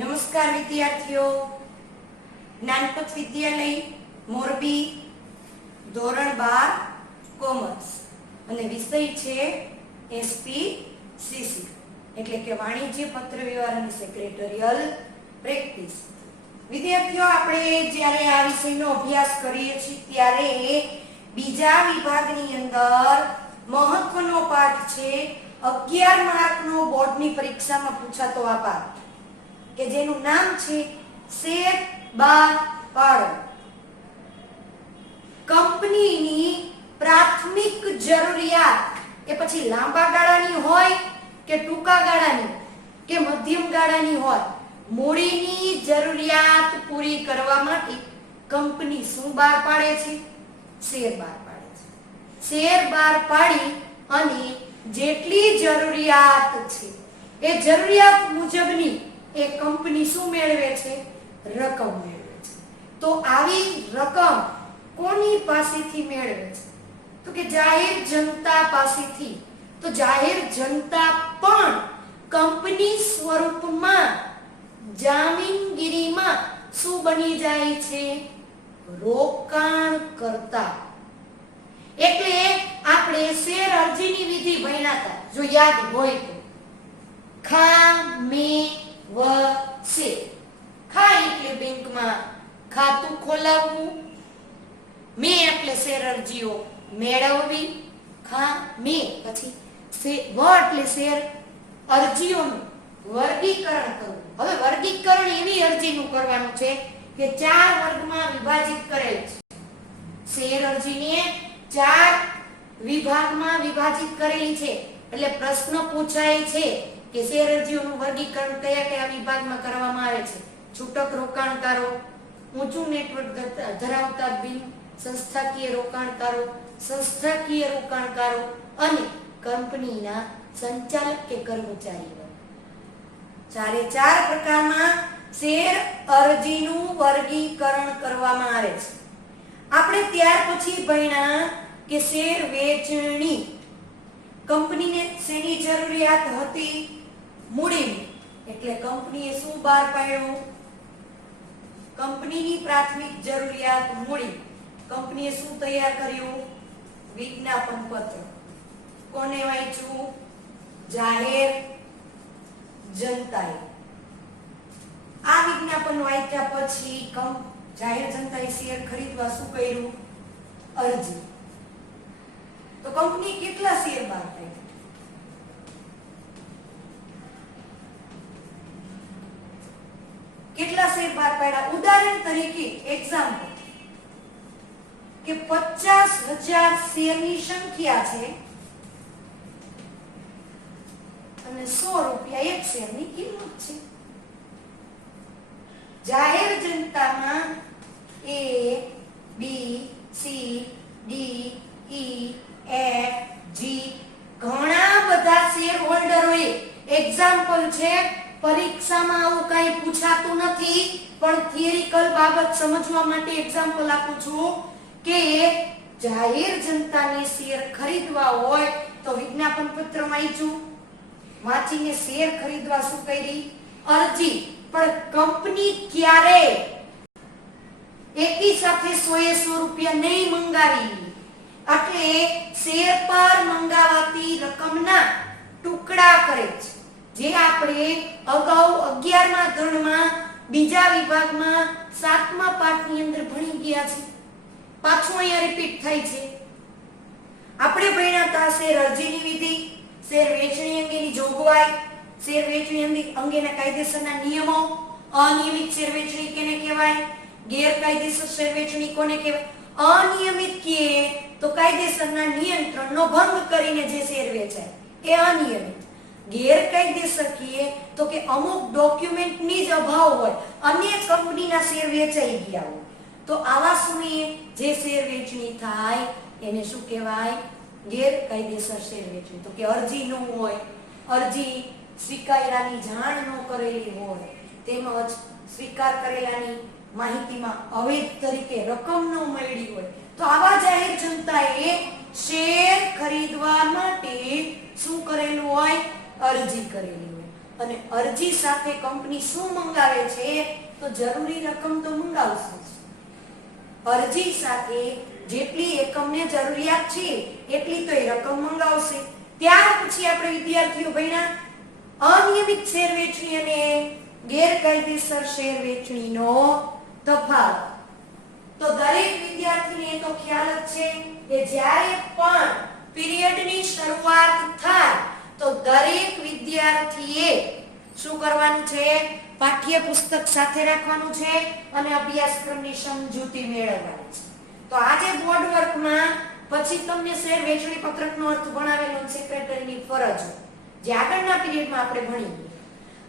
નમસ્કાર વિદ્યાર્થીઓ, જ્ઞાનપથ વિદ્યાલય મોરબી ધોરણ 12 કોમર્સ અને વિષય છે એસપીસીસી એટલે કે વાણિજ્ય પત્ર વ્યવહાર અને સેક્રેટરીયલ પ્રેક્ટિસ. વિદ્યાર્થીઓ, આપણે જ્યારે આ વિષયનો અભ્યાસ કરીએ છીએ ત્યારે બીજા વિભાગની અંદર મહત્વનો પાઠ છે 11 માર્કનો બોર્ડની પરીક્ષામાં પૂછાતો આ પાઠ કે જેનું નામ છે શેર બાર પાડો. કંપનીની પ્રાથમિક જરૂરિયાત એ પછી લાંબા ગાળાની હોય કે ટૂંકા ગાળાની કે મધ્યમ ગાળાની હોય, મૂડીની જરૂરિયાત પૂરી કરવા માટે કંપની શું બહાર પાડે છે? શેર બહાર પાડે છે. શેર બહાર પાડી અને જેટલી જરૂરિયાત છે એ જરૂરિયાત મુજબની એ કંપની શું મેળવે છે? રકમ મેળવે છે. તો આવી રકમ કોની પાસેથી મેળવે છે? તો કે જાહેર જનતા પાસેથી. તો જાહેર જનતા પણ કંપની સ્વરૂપમાં જામીનગીરીમાં શું બની જાય છે? રોકાણ કરતા. એટલે આપણે શેર અરજીની વિધિ ભણ્યા હતા, જો યાદ હોય તો. ખા મે વ સે. ખા એટલે બેંકમાં ખાતું ખોલાવવું, મે એટલે શેર અરજીઓ મેળવવી, ખા મે પછી વ એટલે શેર અરજીઓનું વર્ગીકરણ કરવું. હવે વર્ગીકરણ એવી અરજીનું કરવાનું છે કે 4 વર્ગમાં વિભાજિત કરેલ છે. શેર અરજીને 4 વિભાગમાં વિભાજિત કરેલી છે. એટલે પ્રશ્ન પૂછાય છે કે શેર અરજીઓનું વર્ગીકરણ કયા કયા વિભાગમાં કરવામાં આવે છે? છૂટક રોકાણકારો, ઊંચું નેટવર્ક ધરાવતા બિન સંસ્થાકીય રોકાણકારો, સંસ્થાકીય રોકાણકારો અને કંપનીના સંચાલક કે કર્મચારીઓ. 4 પ્રકારમાં શેર અરજીનું વર્ગીકરણ કરવામાં આવે છે. આપણે ત્યાર પછી ભણ્યા કે શેર વેચણી. કંપનીને શેની જરૂરિયાત હતી? મૂડીની. એટલે કંપનીએ શું બહાર પાડ્યું? કંપનીની પ્રાથમિક જરૂરિયાત મૂડી. કંપનીએ શું તૈયાર કર્યું? વિજ્ઞાપન પત્ર. કોને વાંચ્યું? જાહેર જનતાએ. આ વિજ્ઞાપન વાંચ્યા પછી જાહેર જનતાએ શેર ખરીદવા શું કર્યું? અરજી. તો કંપની કેટલા શેર બહાર પાડ્યા? કેટલા શેર બહાર પાડ્યા? ઉદાહરણ તરીકે એક્ઝામ્પલ કે 50,000 શેરની સંખ્યા છે અને 100 રૂપિયા એક શેરની કિંમત છે. જાહેર જનતામાં A, B, C, D, E, F, G ઘણા બધા શેર હોલ્ડરોએ. એક્ઝામ્પલ છે, પરીક્ષામાં આવું કઈ પૂછાતું નથી પણ થિયરિકલ બાબત સમજવા માટે એક્ઝામ્પલ આપું છું કે જાહેર જનતાને શેર ખરીદવા હોય તો વિજ્ઞાપન પત્ર વાંચીને શેર ખરીદવા શું કરી? અરજી. પણ કંપની ક્યારે એકી સાથે 100 રૂપિયા નહીં મંગાવી. એટલે શેર પર મંગાવાતી રકમના ટુકડા કરે છે, જે આપણે અગાઉ 11મા ધોરણમાં બીજા વિભાગમાં 7મા પાઠની અંદર ભણી ગયા છે. પાછું અહીંયા રિપીટ થાય છે. આપણે ભણ્યા હતા શેર અરજીની વિધિ, શેર વેચણી અંગેની જોગવાઈ, શેર વેચણી અંગેના કાયદેસરના નિયમો, અનિયમિત શેર વેચણી કેને કહેવાય, ગેરકાયદેસર શેર વેચણી કોને કહેવાય. અનિયમિત કહે તો કાયદેસરના નિયંત્રણનો ભંગ કરીને જે શેર વેચાય એ અનિયમિત. ગેરકાયદેસર કહે તો કે અમુક ડોક્યુમેન્ટની જ અભાવ હોય અને કંપનીના શેર વેચાઈ ગયા હોય, તો આવા સમયે જે શેર વેચણી થાય એને શું કહેવાય? ગેરકાયદેસર શેર વેચણી. તો કે અરજી ન હોય, અરજી સ્વીકાર્યાની જાણ ન કરેલી હોય, તેમજ સ્વીકાર કરેલાની માહિતીમાં અવૈધ તરીકે રકમ ન મળી હોય, તો આવા જાહેર જનતાએ શેર ખરીદવા માટે શું કરેલું હોય? અરજી કરેલી હોય. અને અરજી સાથે કંપની શું મંગાવે છે તો જરૂરી રકમ તો મંગાવશે જ. અરજી સાથે જેટલી એકમને જરૂરિયાત છે એટલી તો એ રકમ મંગાવશે. ત્યાર પછી આપણે વિદ્યાર્થીઓ ભણ્યા અનિયમિત શેર વેચણી અને ગેરકાયદેસર શેર વેચણીનો તફાવત. તો દરેક વિદ્યાર્થીને તો ખ્યાલ જ છે કે જ્યારે પણ પીરિયડની શરૂઆત થાય તો દરેક વિદ્યાર્થીએ શું કરવાનું છે? પાઠ્યપુસ્તક સાથે રાખવાનું છે અને અભ્યાસક્રમની સમજૂતી મેળવવાની છે. તો આજે બોર્ડ વર્કમાં પછી તમને શેર વેચણી પત્રકનો અર્થ ભણાવેલો સેક્રેટરીની ફરજો જે આગળના પીરિયડમાં આપણે ભણીએ.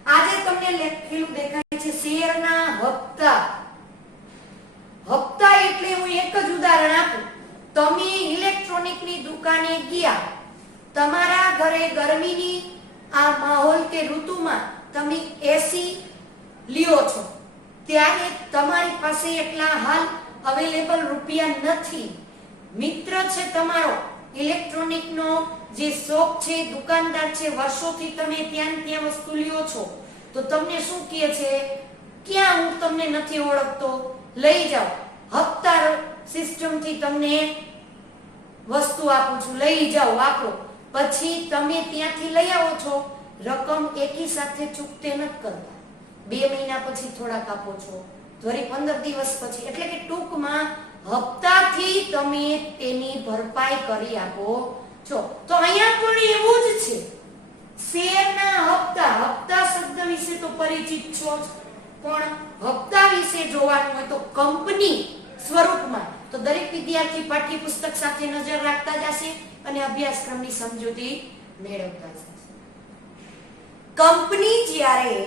આજે તમને લખેલું દેખાય છે શેરના હપ્તા. હપ્તા એટલે હું એક જ ઉદાહરણ આપું. તમે ઇલેક્ટ્રોનિકની દુકાને ગયા, તમારા ઘરે ગરમીની આ માહોલ કે ઋતુમાં તમે એસી લ્યો છો, ત્યારે તમારી પાસે એટલા હાલ અવેલેબલ રૂપિયા નથી. મિત્ર છે તમારો ઇલેક્ટ્રોનિકનો જે શોપ છે, દુકાનદાર છે, વર્ષોથી તમે ત્યાં વસ્તુ લ્યો છો, તો તમને શું કહે છે? ક્યાં હું તમને નથી ઓળખતો, લઈ જાઓ, હપ્તા સિસ્ટમથી તમને વસ્તુ આપું છું, લઈ જાઓ, વાપરો. પછી તમે ત્યાંથી લઈ આવો છો, રકમ એકી સાથે ચૂકતે નથી કરતા. 2 મહિના પછી થોડાક આપો છો, વળી 15 દિવસ પછી, એટલે કે ટૂંકમાં હપ્તાથી તમે તેની ભરપાઈ કરી આપો છો. તો અહીંયા પણ એવું જ છે. શેરના હપ્તા, હપ્તા શબ્દ વિશે તો પરિચિત છો જ, પણ હપ્તા વિશે જોવાનું હોય તો કંપની સ્વરૂપમાં તો દરેક વિદ્યાર્થી પાઠ્યપુસ્તક સાથે નજર રાખતા જશે અને અભ્યાસક્રમની સમજૂતી મેળવતા જશે. કંપની જ્યારે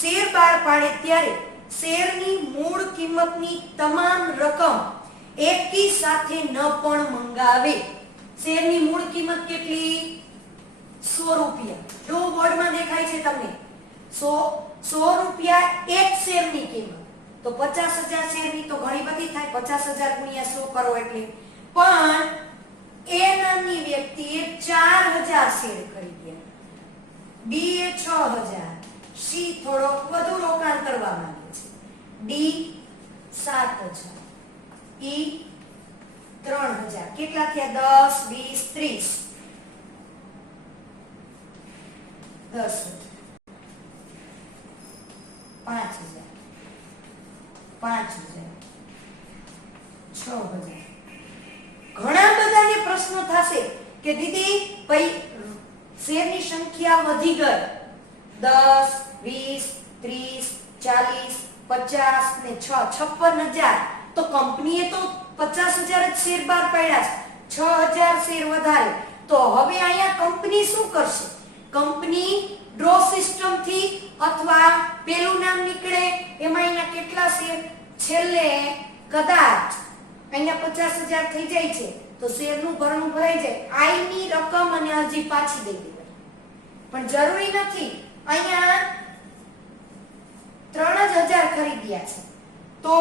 શેર બહાર પાડે ત્યારે શેરની મૂળ કિંમતની તમામ રકમ એકી સાથે ન પણ મંગાવે. શેરની મૂળ કિંમત કેટલી? 100 રૂપિયા. જો બોર્ડમાં દેખાય છે તમને 100 રૂપિયા એક શેરની કિંમત. તો 50,000 શેરની તો ઘણી બધી થાય, 50,000 ગુણ્યા 100 કરો એટલે. પણ એ નામની વ્યક્તિએ 4,000 શેર ખરીદ્યા, બી એ 6,000, સી થોડો વધુ રોકાણ કરવા માંગે છે, ડી 7,000, ઈ 3,000. કેટલા થયા? 10, 20, 30, 10,000, 5,000, 6,000. ઘણા બધાને પ્રશ્નો થશે કે દીદી શેરની સંખ્યા વધી ગઈ, 10, 20, 30, 40, 50 ને 56,000. તો કંપનીએ તો 50,000 જ શેર બહાર પાડ્યા છે, 6,000 શેર વધારે. તો હવે અહીંયા કંપની શું કરશે? કંપની ડ્રો સિસ્ટમ થી અથવા પેલું નામ નીકળે એમાં એના કેટલા શેર છેલ્લે કદાચ અહીંયા 50,000 થઈ જાય છે તો શેરનું ભરણું ભરાઈ જાય, આઈ ની રકમ અને અરજી પાછી દઈ દેવાય. પણ જરૂરી નથી. અહીંયા 3,000 ખરીદ્યા છે તો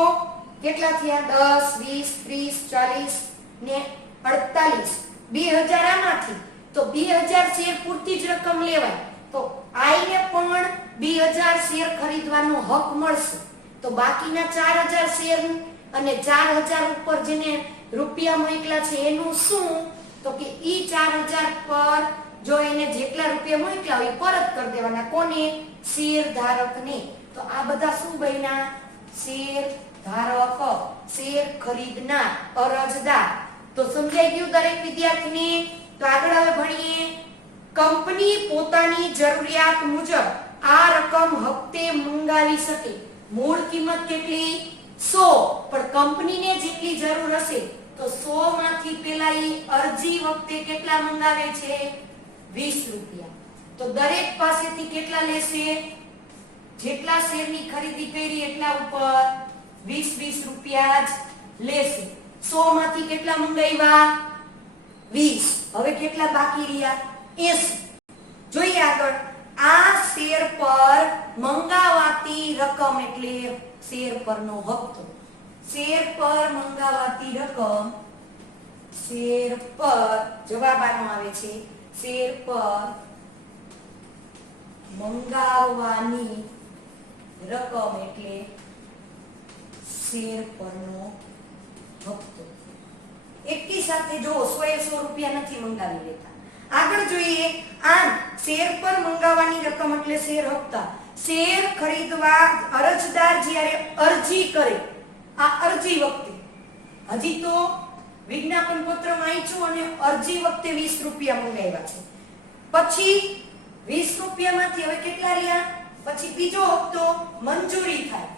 કેટલા થયા? 10, 20, 30, 40 ને 48, 2,000 આમાંથી. તો 2,000 શેર પૂરતી જ રકમ લેવાય. તો આઈ ને પણ 2,000 શેર ખરીદવાનો હક મળશે. તો બાકીના 4,000 શેર અને 4,000 ઉપર જેને રૂપિયા મોકલા છે એનું શું? તો કે ઈ 4,000 પર જો એને જેટલા રૂપિયા મોકલા હોય પરત કરી દેવાના. કોને? શેર ધારકને. તો આ બધા શું બન્યા? શેર ધારક, શેર ખરીદનાર, અરજદાર. તો સમજાઈ ગયું દરેક વિદ્યાર્થીને? તો આગળ હવે ભણીએ. કંપની પોતાની જરૂરિયાત મુજબ આ રકમ હપ્તે મંગાવી શકે. મૂળ કિંમત કેટલી? 100. પણ કંપનીને જેટલી જરૂર હશે તો 100 માંથી પેલા ઈ અરજી વખતે કેટલા મંગાવે છે? 20 રૂપિયા. તો દરેક પાસેથી કેટલા લેશે? જેટલા શેરની ખરીદી કરી એટલા ઉપર 20 રૂપિયા જ લેશે. 100 માંથી કેટલા મંગાવ્યા? 20. હવે કેટલા બાકી રહ્યા? 80. જોઈએ આગળ. આ શેર પર મંગાવાતી રકમ એટલે શેર પરનો હપ્તો. શેર પર મંગાવાતી રકમ, શેર પર જવાબ આનો આવે છે શેર પર મંગાવવાની રકમ એટલે શેર પરનો હપ્તો. એકી સાથે જો 100 રૂપિયા નથી મંગાવી લેતા. આગળ જોઈએ. આમ શેર પર મંગાવવાની રકમ એટલે શેર હપ્તા. શેર ખરીદવા અરજદાર જ્યારે અરજી કરે, આ અરજી વખતે હજી તો વિજ્ઞાપન પત્ર વાંચ્યું અને અરજી વખતે 20 રૂપિયા મંગાવ્યા છે. પછી 20 રૂપિયામાંથી હવે કેટલા રહ્યા? પછી બીજો હપ્તો મંજૂરી થાય.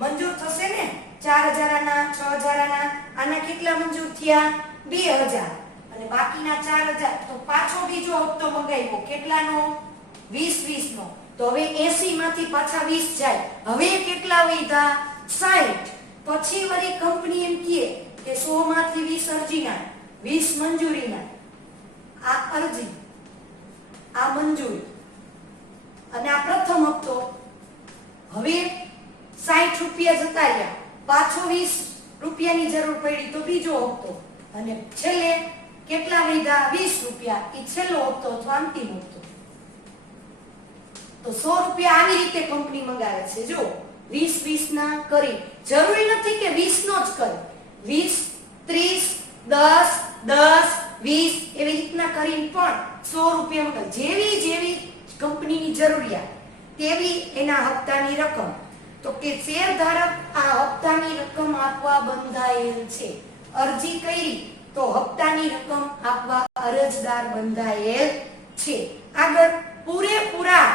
મંજૂર થશે ને 4000 ના 6000 ના. આના કેટલા મંજૂર થયા? 2000. અને બાકીના 4000 તો પાછો બીજો હપ્તો મંગાવ્યો. કેટલાનો? 20 નો. તો હવે 80 માંથી પાછા 20 જાય. હવે કેટલા વધ્યા? 60. પછી વળી કંપની એમ કહે કે 100 માંથી 20 અરજીના, 20 મંજૂરીના. આ અરજી, આ મંજૂરી અને આ પ્રથમ હપ્તો. હવે 60 રૂપિયા જતા રહ્યા, પાછો 20 રૂપિયાની જરૂર પડી તો બીજો હપ્તો. અને છેલ્લે કેટલા વધ્યા? 20 રૂપિયા. એ છેલ્લો હપ્તો અથવા અંતિમ હપ્તો. તો 100 રૂપિયા આવી રીતે કંપની મંગાવે છે. જો 20 ના કરી, જરૂરી નથી કે 20 નો જ કરે. 20, 30, 10, 20 એવી રીતના કરીને પણ 100 રૂપિયા મંગાવે. જેવી કંપનીની જરૂરિયાત તેવી એના હપ્તાની રકમ. તો કે શેરધારક આ હપ્તાની રકમ આપવા બંધાયેલ છે. અરજી કરી તો હપ્તાની રકમ આપવા અરજદાર બંધાયેલ છે. આગળ પૂરેપૂરા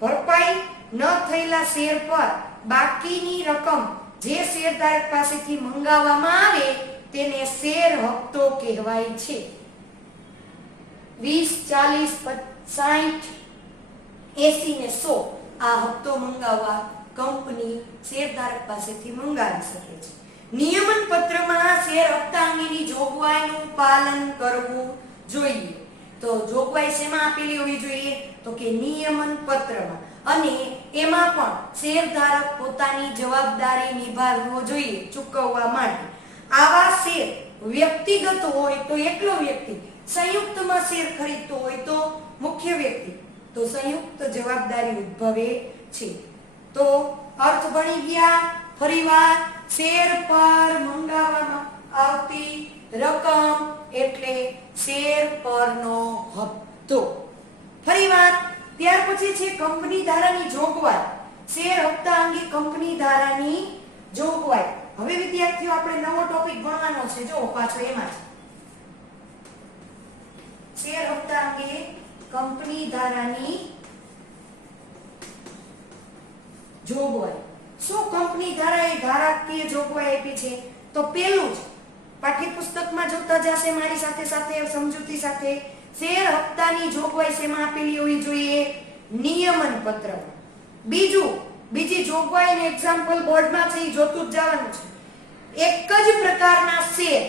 ભરપાઈ ન થયેલા શેર પર બાકીની રકમ જે શેરધારક પાસેથી મંગાવવામાં આવે તેને શેર હપ્તો કહેવાય છે. 20, 40, 60, 80 ને 100 આ હપ્તો મંગાવવા કંપની શેરધારક પાસેથી મંગાવી શકે છે. નિયમન પત્રમાં શેર હપ્તા અંગેની જોગવાઈનું પાલન કરવું જોઈએ. તો જોગવાઈ શેમાં આપેલી હોવી જોઈએ? તો કે નિયમન પત્રમાં. અને એમાં પણ શેરધારક પોતાની જવાબદારી નિભાવવો જોઈએ ચૂકવવા માટે. આવા શેર વ્યક્તિગત હોય તો એકલો વ્યક્તિ, સંયુક્તમાં શેર ખરીદતો હોય તો મુખ્ય વ્યક્તિ, તો સંયુક્ત જવાબદારી ઉદ્ભવે છે. તો અર્થ ભણી ગયા. ફરીવાર, શેર પર મંગાવવામાં આવતી રકમ એટલે શેર પરનો હપ્તો. ફરીવાર, ત્યાર પછી છે કંપની ધારાની જોગવાઈ. શેર હપ્તા અંગે કંપની ધારાની જોગવાઈ. હવે વિદ્યાર્થીઓ આપણે નવો ટોપિક ભણવાનો છે. જો પાછો એમાં છે શેર હપ્તા અંગે કંપની ધારાની જોગવાઈ. શું કંપની ધારાએ ધારાકીય જોગવાઈ આપી છે? તો પેલું જ પાઠ્યપુસ્તકમાં જોતા જશે મારી સાથે સાથે સમજૂતી સાથે. શેર હપ્તાની જોગવાઈ શેમાં આપેલી હોવી જોઈએ? નિયમન પત્રમાં. બીજી જોગવાઈનું એક્ઝામ્પલ બોર્ડમાં છે, જોતું જ જવાનું છે. એક જ પ્રકારના શેર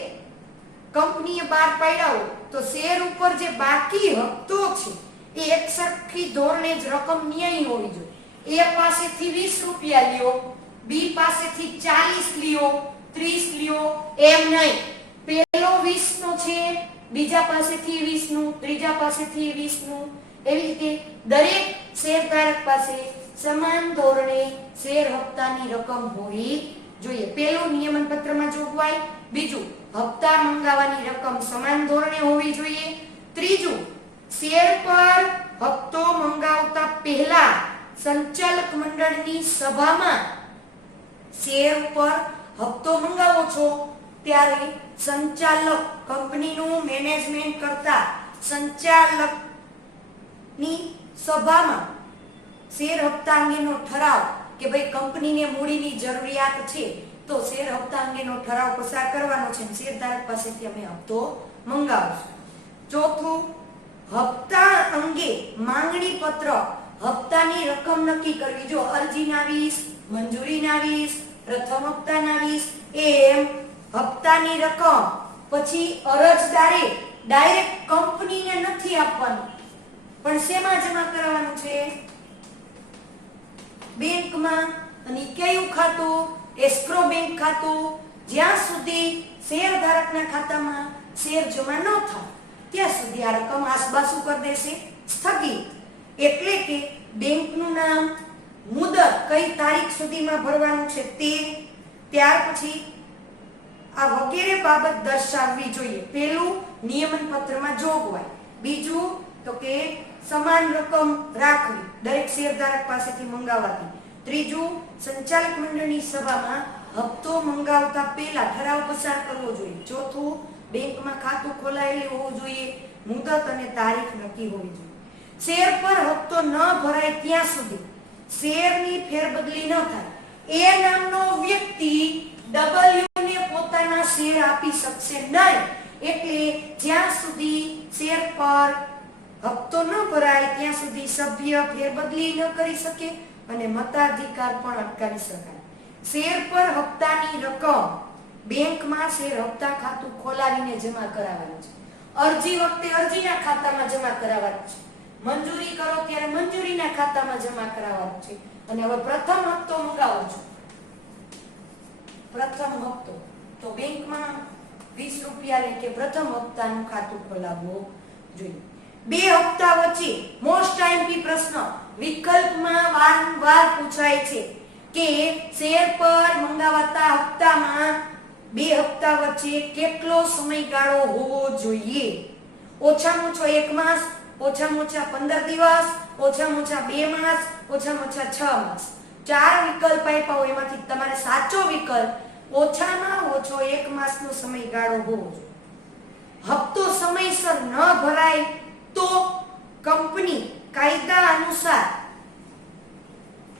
કંપનીએ બહાર પાડ્યા હોય તો શેર ઉપર જે બાકી હપ્તો છે એ એકસરખી ધોરણે જ રકમ ન્યાયી હોવી જોઈએ. એ પાસેથી 20 રૂપિયા લ્યો, બી પાસેથી 40 લ્યો, 30 લ્યો, એમ નહીં. પેલો 20 નો છે, બીજા પાસેથી 20 નું, ત્રીજા પાસેથી 20 નું. એવી રીતે દરેક શેરધારક પાસે સમાન ધોરણે શેર હપ્તાની રકમ હોવી જોઈએ. પેલું નિયમન પત્રમાં જોગવાઈ. બીજું, હપ્તા મંગાવવાની રકમ સમાન ધોરણે હોવી જોઈએ. ત્રીજું, શેર પર હપ્તો મંગાવતા પહેલા સંચાલક મંડળની સભામાં શેર પર હપ્તો મંગાવો છો ત્યારે સંચાલક, કંપનીનું મેનેજમેન્ટ કરતા સંચાલકની સભામાં શેર હપ્તા અંગેનો ઠરાવ કે ભાઈ કંપનીને મૂડીની જરૂરિયાત છે તો શેર હપ્તા અંગેનો ઠરાવ પસાર કરવાનો છે. શેરધારક પાસેથી અમે હપ્તો મંગાવશું. ચોથું, હપ્તા અંગે માંગણી પત્ર. હપ્તાની રકમ નક્કી કરવી. જો અરજીના 20, મંજૂરીના 20, પ્રથમ હપ્તાના 20, એમ હપ્તાની રકમ પછી અરજદારે ડાયરેક્ટ કંપનીને નથી આપવાનું, પણ શેમાં જમા કરવાનું છે? બેંકમાં. અને કયું ખાતું? એસ્ક્રો બેંક ખાતું. જ્યાં સુધી શેરધારકના ખાતામાં શેર જમા ન થાય ત્યાં સુધી આ રકમ આસપાસુ કરી દેશે, સ્થગિત. એટલે કે બેંકનું નામ, મુદત કઈ તારીખ સુધીમાં ભરવાનું છે તે, ત્યાર પછી આ વગેરે બાબત દર્શાવવી જોઈએ. પહેલું નિયમન પત્રમાં જોગવાઈ, બીજું તો કે સમાન રકમ રાખવી દરેક શેરધારક પાસેથી મંગાવવાથી, ત્રીજું સંચાલક મંડળની સભામાં હપ્તો મંગાવતા પહેલા ઠરાવ પસાર કરવો જોઈએ, ચોથું બેંકમાં ખાતું ખોલાયેલું હોવું જોઈએ, મુદત અને તારીખ નક્કી હોવી જોઈએ. શેર પર હપ્તો ન ભરાય ત્યાં સુધી શેરની ફેરબદલી ન થાય એ નામનો વ્યક્તિ ડબલ્યુ ને પોતાના શેર આપી શકશે નહીં. એટલે જ્યાં સુધી શેર પર હપ્તો ન ભરાય ત્યાં સુધી સભ્ય ફેરબદલી ન કરી શકે અને મતાધિકાર પણ અટકાવી શકાય. શેર પર હપ્તાની રકમ બેંકમાં શેર હપ્તા ખાતું ખોલાવીને જમા કરાવવાનું છે. અરજી વખતે અરજીના ખાતામાં જમા કરાવવાનું છે. મંજૂરી કરો ત્યારે મંજૂરીના ખાતામાં જમા કરાવવાનું છે. અને હવે પ્રથમ હપ્તો મંગાવો છો, પ્રથમ હપ્તો તો બેંકમાં 20 રૂપિયા લેખે પ્રથમ હપ્તાનું ખાતું ખોલાવવું જોઈએ. બે હપ્તા વચ્ચે મોસ્ટ આઈએમપી પ્રશ્ન વિકલ્પમાં વારંવાર પૂછાય છે કે શેર પર મંગાવાતા હપ્તામાં બે હપ્તા વચ્ચે કેટલો સમયગાળો હોવો જોઈએ. ઓછામાં ઓછો 1 માસ, ઓછામાં ઓછા 15 દિવસ, ઓછામાં ઓછા 2 માસ, ઓછામાં ઓછા 6 માસ. 4 વિકલ્પ આપ્યા હોય એમાંથી તમારે સાચો વિકલ્પ ઓછામાં ઓછો 1 માસનો સમયગાળો હોવો જોઈએ. હપ્તો સમયસર ન ભરાય તો કંપની કાયદા અનુસાર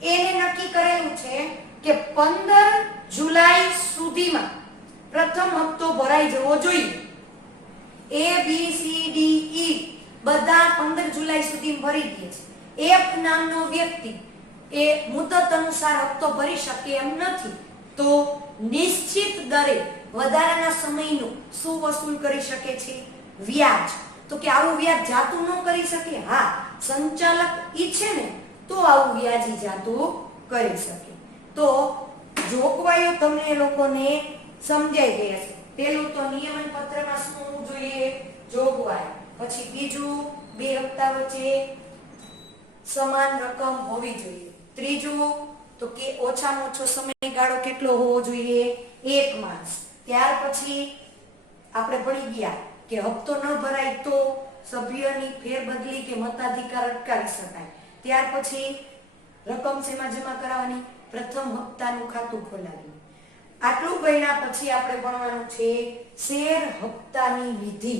એને નક્કી કરેલું છે કે 15 જુલાઈ સુધીમાં પ્રથમ હપ્તો ભરાઈ જવો જોઈએ. A B C D E બધા 15 જુલાઈ સુધી ભરી દે છે. એક નામનો વ્યક્તિ એ મુદત અનુસાર હપ્તો ભરી શકે એમ નથી તો નિશ્ચિત દરે વધારાના સમયનું શું વસૂલ કરી શકે છે? વ્યાજ. તો કે આવું વ્યાજ જાતું ન કરી શકે? હા, સંચાલક ઈચ્છે ને તો આવું વ્યાજી જાતું કરી શકે. તો જોગવાઈઓ તમને લોકોને સમજાઈ ગયા છે. પહેલું તો નિયમન પત્રમાં શું હોવું જોઈએ? જોગવાઈ. પછી બીજું બે હપ્તા વચ્ચે સમાન રકમ હોવી જોઈએ. ત્રીજું તો કે ઓછામાં ઓછો સમયગાળો કેટલો હોવો જોઈએ? 1 માસ. ત્યાર પછી આપણે ભણી ગયા કે હપ્તો ન ભરાય તો સભ્યની ફેરબદલી કે મતાધિકાર અટકાવી શકાય. ત્યાર પછી રકમ શેમાં જમા કરાવવાની? પ્રથમ હપ્તાનું ખાતું ખોલાવી. આટલું ભણ્યા પછી આપણે ભણવાનું છે શેર હપ્તાની વિધિ.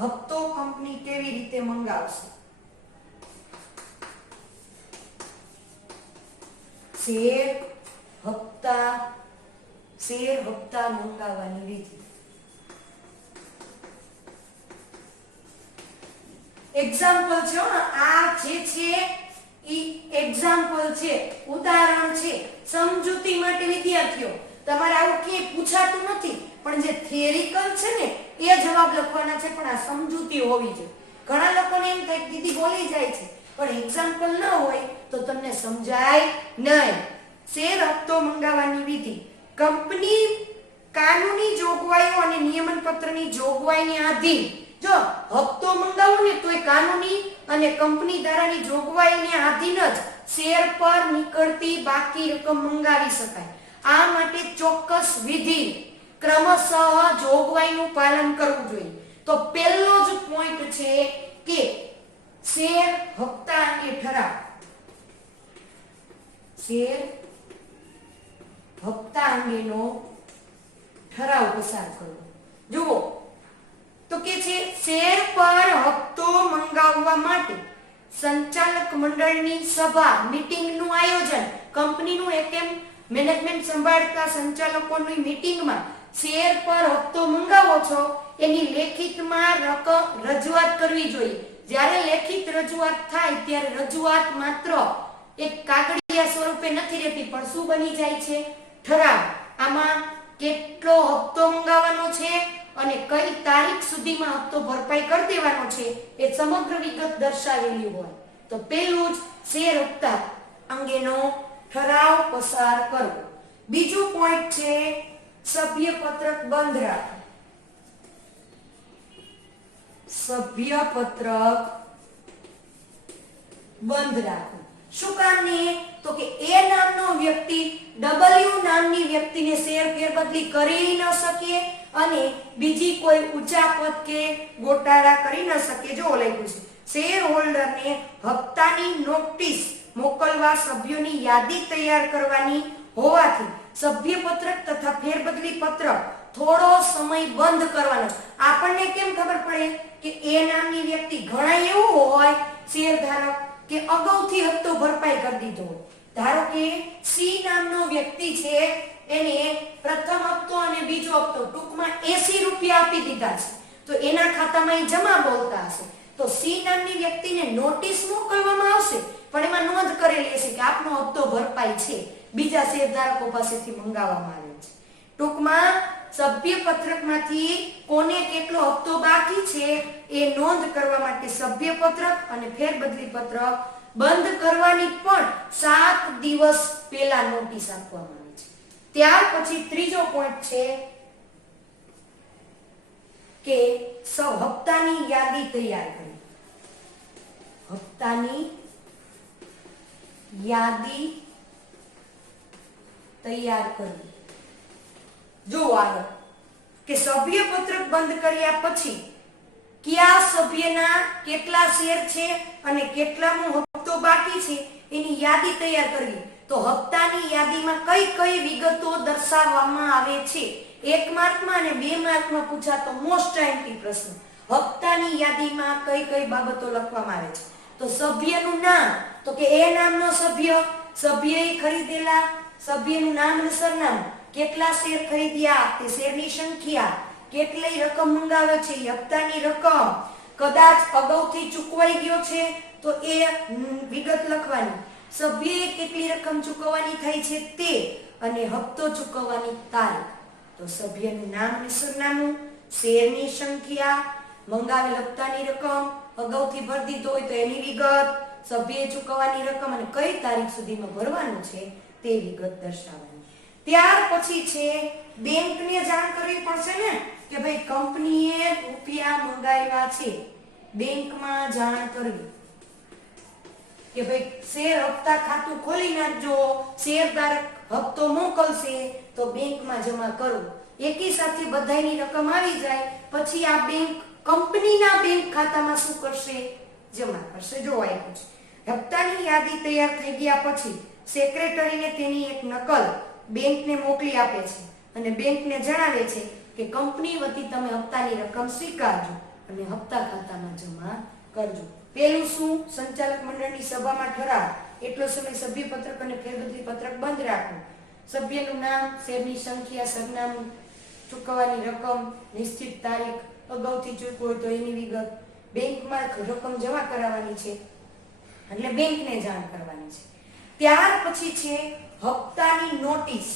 હપ્તો કંપની કેવી રીતે મંગાવશે? શેર હપ્તા મંગાવવાની વિધિ. એક્ઝામ્પલ છે, આ જે છે ઈ એક્ઝામ્પલ છે, ઉદાહરણ છે. સમજૂતી માટે વિદ્યાર્થીઓ તમારે આવું ક્યાંય પૂછાતું નથી, પણ જે થિયરિકલ છે ને એ જવાબ લખવાના છે, પણ આ સમજૂતી હોવી જોઈએ. ઘણા લોકોને એમ થાય દીદી બોલી જાય છે, પણ એક્ઝામ્પલ ન હોય તો તમને સમજાય નહીં. શેર હપ્તો મંગાવવાની વિધિ. કંપની કાનૂની જોગવાઈઓ અને નિયમન પત્રની જોગવાઈને આધીન જો હપ્તો મંગાવો ને તોય કાનૂની અને કંપની ધારાની જોગવાઈને આધીન જ શેર પર નીકળતી બાકી રકમ મંગાવી શકાય. આ માટે ચોક્કસ વિધિ ક્રમશઃ જોગવાઈનું પાલન કરવું જોઈએ. તો પહેલો જ પોઈન્ટ છે કે શેર હપ્તા અંગે ઠરાવ. શેર હપ્તા અંગેનો ઠરાવ પસાર કરવો. જુઓ તો કે છે શેર પર હપ્તો મંગાવવા માટે સંચાલક મંડળની સભા મીટિંગનું આયોજન. કંપનીનું એકેમ મેનેજમેન્ટ સંભાળતા સંચાલકોની મીટિંગમાં શેર પર હપ્તો મંગાવો છો એની લેખિતમાં રજૂઆત કરવી જોઈએ. જ્યારે લેખિત રજૂઆત થાય ત્યારે રજૂઆત માત્ર એક કાગળિયા સ્વરૂપે નથી રહેતી, પણ શું બની જાય છે? ઠરાવ. આમાં કેટલો હપ્તો મંગાવવાનો છે અને કઈ તારીખ સુધીમાં હપ્તો ભરપાઈ કરી દેવાનો છે એ સમગ્ર વિગત દર્શાવેલી હોય. તો પહેલું જ શેર હપ્તા અંગેનો ઠરાવ પસાર કરવો. બીજું પોઈન્ટ છે સભ્યપત્રક બંધ રાખવું. સભ્યપત્રક બંધ રાખવું. શું કામ નહીં? તો કે એ નામનો વ્યક્તિ ડબલ્યુ નામની વ્યક્તિને શેર ફેરબદલી કરી ન શકે અને બીજી કોઈ ઊંચા પદ કે ગોટાળા કરી ન શકે. જો લખ્યું છે શેર હોલ્ડરને હપ્તાની નોટિસ મોકલવા સભ્યોની યાદી તૈયાર કરવાની હોવાથી સભ્યપત્રક તથા ફેરબદલી પત્રક થોડો સમય બંધ કરવાનો. આપણને કેમ ખબર પડે કે એ નામની વ્યક્તિ ઘણા એવું હોય શેરધારક કે અગાઉથી હપ્તો ભરપાઈ કરી દીધો હોય. ધારો કે સી નામનો વ્યક્તિ છે, એને પ્રથમ હપ્તો અને બીજો હપ્તો ટૂંકમાં 80 રૂપિયા આપી દીધા છે, તો એના ખાતામાં એ જમા બોલતા હશે. તો સી નામની વ્યક્તિને નોટિસ મોકલવામાં આવશે, પણ એમાં નોંધ કરેલી હશે કે આપનો હપ્તો ભરપાઈ છે, બીજા શેરધારકો પાસેથી મંગાવવામાં આવ્યો છે. ટૂંકમાં સભ્યપત્રકમાંથી કોને કેટલો હપ્તો બાકી છે એ નોંધ કરવા માટે સભ્યપત્રક અને ફેરબદલી પત્રક બંધ કરવાની પણ 7 દિવસ પહેલા નોટિસ આપવામાં આવે છે. ત્યાર પછી ત્રીજો પોઈન્ટ છે કે હપ્તાની યાદી તૈયાર કરવી. હપ્તાની યાદી તૈયાર કરવી. જો આગળ કે સભ્યપત્રક બંધ કર્યા પછી કયા સભ્યના કેટલા શેર છે અને કેટલાનો હપ્તો બાકી છે એની યાદી તૈયાર કરવી. તો હપ્તાની યાદીમાં કઈ કઈ વિગતો દર્શાવવામાં આવે છે? 1 માર્કમાં અને 2 માર્કમાં પૂછાતો મોસ્ટ આઈએમપી પ્રશ્ન. હપ્તાની યાદીમાં કઈ કઈ બાબતો લખવામાં આવે છે? તો સભ્યનું નામ, તો કે એ નામનો સભ્ય, સભ્યએ ખરીદેલા સભ્યનું નામ અને સરનામું, કેટલા શેર ખરીદ્યા તે શેરની સંખ્યા, કેટલી રકમ મંગાવે છે એ હપ્તાની રકમ, કદાચ અગાઉથી ચૂકવાઈ ગયો છે તો એ વિગત લખવાની, સભ્યએ કેટલી રકમ ચૂકવવાની થઈ છે તે અને હપ્તો ચૂકવવાની તારીખ. તો સભ્યનું નામ અને સરનામું, શેરની સંખ્યા, મંગાવેલ હપ્તાની રકમ, અગાઉથી ભરી દીધો હોય તો એની વિગત, સભ્યએ ચૂકવવાની રકમ અને કઈ તારીખ સુધીમાં ભરવાનું છે તે વિગત દર્શાવવાની. ત્યાર પછી છે બેંકને જાણ કરવી પડશે ને કે ભાઈ કંપનીએ રૂપિયા મંગાવ્યા છે. બેંકમાં જાણ કરવી કે ભાઈ શેર હપ્તા ખાતું ખોલી નાખજો, શેરધારક હપ્તો મોકલશે તો બેંકમાં જમા કરો. એકી સાથે બધાની રકમ આવી જાય પછી આ બેંક કંપનીના બેંક ખાતામાં શું કરશે? જમા કરશે. જો આપ્યું છે હપ્તાની યાદી તૈયાર થઈ ગયા પછી સેક્રેટરીને તેની એક નકલ બેંકને મોકલી આપે છે અને બેંકને જણાવે છે કે કંપની વતી તમે હપ્તાની રકમ સ્વીકારજો અને હપ્તા ખાતામાં જમા કરજો. પેલું શું? સંચાલક મંડળની સભામાં ઠરાવ, એટલો સમય સભ્યપત્રક અને ફેરબદલી પત્રક બંધ રાખવું. સભ્યનું નામ, શેરની સંખ્યા, સરનામું, ચૂકવવાની રકમ, નિશ્ચિત તારીખ, અગાઉથી ચૂકવો હોય તો એની વિગત, બેંકમાં રકમ જમા કરાવવાની છે એટલે બેંકને જાણ કરવાની છે. ત્યાર પછી છે હપ્તાની નોટિસ.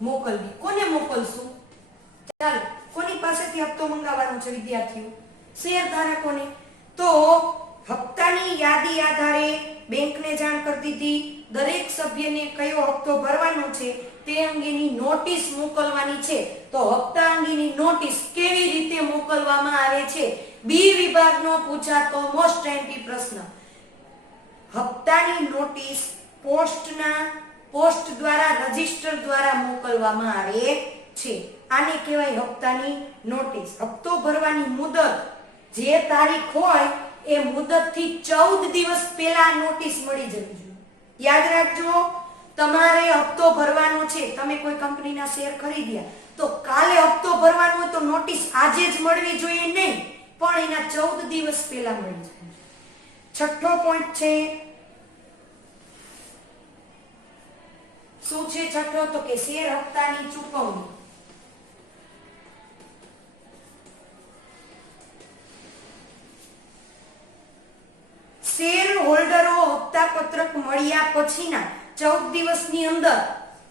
મોકલવી. કોને મોકલશું? ચાલો, કોની પાસેથી હપ્તો મંગાવવાનો છે વિદ્યાર્થીઓ? શેરધારકોને. તો હપ્તાની યાદી આધારે બેંકને જાણ કરી દીધી, દરેક સભ્યને કયો હપ્તો ભરવાનો છે તે અંગેની નોટિસ મોકલવાની છે. તો હપ્તા અંગેની નોટિસ કેવી રીતે મોકલવામાં આવે છે? બી વિભાગનો પૂછાતો મોસ્ટ આઈએમપી પ્રશ્ન. હપ્તાની નોટિસ પોસ્ટ દ્વારા રજિસ્ટર દ્વારા મોકલવામાં આવે છે. આને કહેવાય હપ્તાની નોટિસ. હપ્તો ભરવાની મુદત જે તારીખ હોય એ મુદતથી 14 દિવસ પહેલા નોટિસ મળી જવી જોઈએ. યાદ રાખજો, તમારે હપ્તો ભરવાનો છે, તમે કોઈ કંપનીના શેર ખરીદ્યા તો કાલે હપ્તો ભરવાનો હોય તો નોટિસ આજે જ મળવી જોઈએ નહીં, પણ એના 14 દિવસ પહેલા મળી જાય. છઠ્ઠો પોઈન્ટ છે શું છે? છઠ્ઠો તો કે શેર હપ્તાની ચૂકવણી. શેર હોલ્ડરો હપ્તા પત્રક મળ્યા પછીના 14 દિવસની અંદર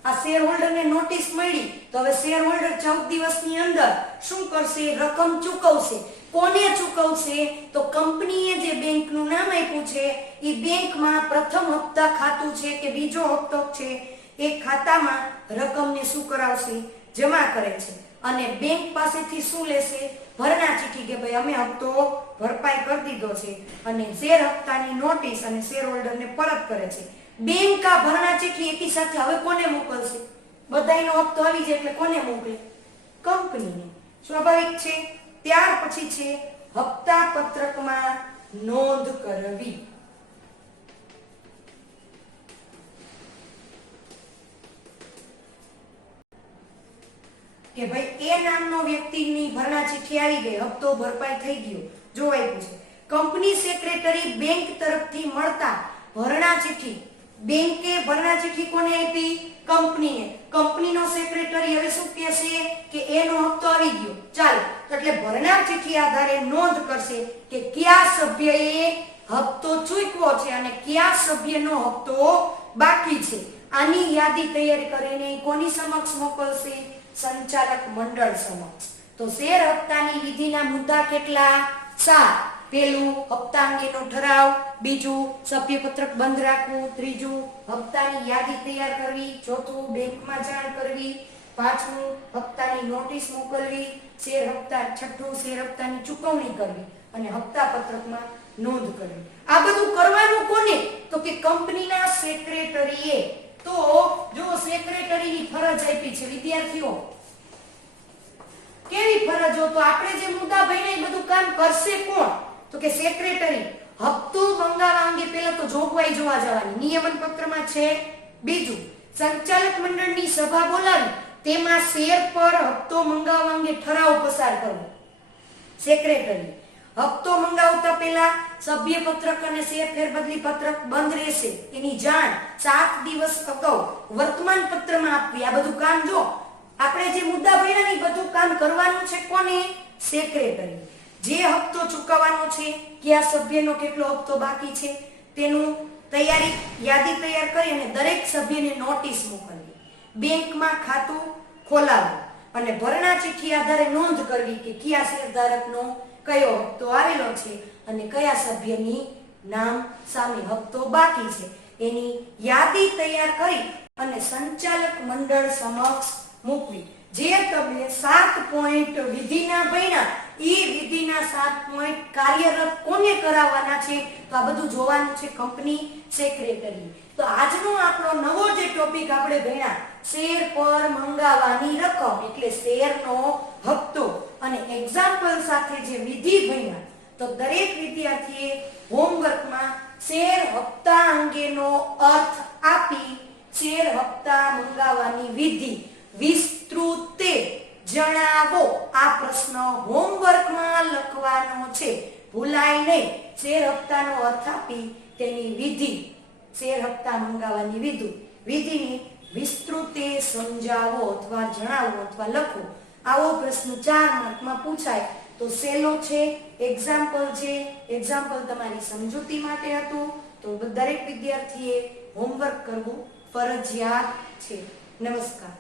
આ શેર હોલ્ડરને નોટિસ મળી તો હવે શેર હોલ્ડર 14 દિવસની અંદર શું કરશે? રકમ ચૂકવશે. કોને ચૂકવશે? તો કંપનીએ જે બેંકનું નામ આપ્યું છે એ બેંકમાં પ્રથમ હપ્તા ખાતું છે કે બીજો હપ્તો છે એ ખાતામાં રકમને શું કરાવશે? જમા કરે છે અને બેંક પાસેથી શું લેશે? ભરણા ચીઠ્ઠી કે ભાઈ અમે હપ્તો ભરપાઈ કરી દીધો છે અને શેર હપ્તાની નોટિસ અને શેર હોલ્ડરને પરત કરે છે. બેંક આ ભરણા ચીઠ્ઠી એકી સાથે હવે કોને મોકલશે? બધાયનો હપ્તો આવી જાય એટલે કોને મોકલે? કંપનીને. સ્વાભાવિક છે. ત્યાર પછી છે હપ્તા પત્રકમાં નોંધ કરવી. કે ભાઈ એ નામનો વ્યક્તિની ભરણા ચીઠ્ઠી આવી ગઈ, હપ્તો ભરપાઈ થઈ ગયો, જોવાયું છે. કંપની સેક્રેટરી બેંક તરફથી મળતા ભરણા ચીઠ્ઠી, બેંકે ભરણા ચીઠ્ઠી કોને આપી? કંપનીને. કંપનીનો સેક્રેટરી હવે શું કહેશે કે એનો હપ્તો આવી ગયો, ચાલો એટલે ભરણા ચીઠ્ઠી આધારે નોંધ કરશે કે કયા સભ્યએ હપ્તો ચૂકવ્યો છે અને કયા સભ્યનો હપ્તો બાકી છે. આની યાદી તૈયાર કરીને કોની સમક્ષ મોકલશે? સંચાલક મંડળ સમક્ષ. તો શેર હપ્તાની વિધિના મુદ્દા કેટલા? 7. પહેલું હપ્તા અંગેનો ઠરાવ, બીજું સભ્યપત્રક બંધ રાખવું, ત્રીજું હપ્તાની યાદી તૈયાર કરવી, ચોથું બેંકમાં જાણ કરવી, પાંચમું હપ્તાની નોટિસ મોકલવી, છઠ્ઠું શેર હપ્તાની ચૂકવણી કરવી અને હપ્તા પત્રકમાં નોંધ કરવી. આ બધું કરવાનું કોને? તો કે કંપનીના સેક્રેટરીએ. તો જો સેક્રેટરીની ફરજ આપી છે વિદ્યાર્થીઓ, કેવી ફરજો? તો આપણે જે મુદ્દા ભણ્યા એ બધું કામ કરશે કોણ? તો કે સેક્રેટરી. હપ્તો મંગાવવા અંગે પહેલા તો જોગવાઈ જોવા જવાની નિયમન પત્રમાં છે. બીજું, સંચાલક મંડળની સભા બોલાવી તેમાં શેર પર હપ્તો મંગાવવા અંગે ઠરાવ પસાર કરવો. સેક્રેટરી. હપ્તો મંગાવતા પહેલા સભ્યપત્રક અને શેર ફેરબદલી પત્રક બંધ રહેશે એની જાણ 7 દિવસ અગાઉ વર્તમાન પત્રમાં આપવી. આ બધું કામ જો આપણે જે મુદ્દા ભણ્યા એ બધું કામ કરવાનું છે કોને? સેક્રેટરી. જે હપ્તો ચૂકવવાનો છે, કયા સભ્યનો કેટલો હપ્તો બાકી છે તેનું યાદી તૈયાર કરી અને દરેક સભ્યને નોટિસ મોકલવી, બેંકમાં ખાતું ખોલાવવું અને ભરણા ચીઠ્ઠી આધારે નોંધ કરવી કે કયા શેરધારકનો કયો હપ્તો આવેલો છે અને કયા સભ્યની નામ સામે હપ્તો બાકી છે. એની યાદી તૈયાર કરી અને સંચાલક મંડળ સમક્ષ મૂકવી. જે તમે 7 પોઈન્ટ વિધિના ભણ્યા એ વિધિના 7 પોઈન્ટ કાર્યરત કોને કરાવવાના છે? તો આ બધું જોવાનું છે કંપની સેક્રેટરી. તો આજનો આપણો નવો જે ટોપિક આપણે ભણ્યા શેર પર મંગાવવાની રકમ એટલે શેરનો હપ્તો અને એક્ઝામ્પલ સાથે જે વિધિ ભણ્યા, તો દરેક વિદ્યાર્થીએ હોમવર્કમાં શેર હપ્તા અંગેનો અર્થ આપી શેર હપ્તા મંગાવવાની વિધિ વિસ્તૃતે જણાવો. આ પ્રશ્ન હોમવર્કમાં લખવાનો છે, ભૂલાય નહીં. શેર હપ્તાનો અર્થ આપી તેની વિધિ, શેર હપ્તા મંગાવવાની વિધિને વિસ્તૃતે સમજાવો અથવા જણાવો અથવા લખો. આવો પ્રશ્ન 4 માર્કમાં પૂછાય તો સહેલો છે, એક્ઝામ્પલ છે. એક્ઝામ્પલ તમારી સમજૂતી માટે હતું. તો દરેક વિદ્યાર્થીએ હોમવર્ક કરવું ફરજિયાત છે. નમસ્કાર.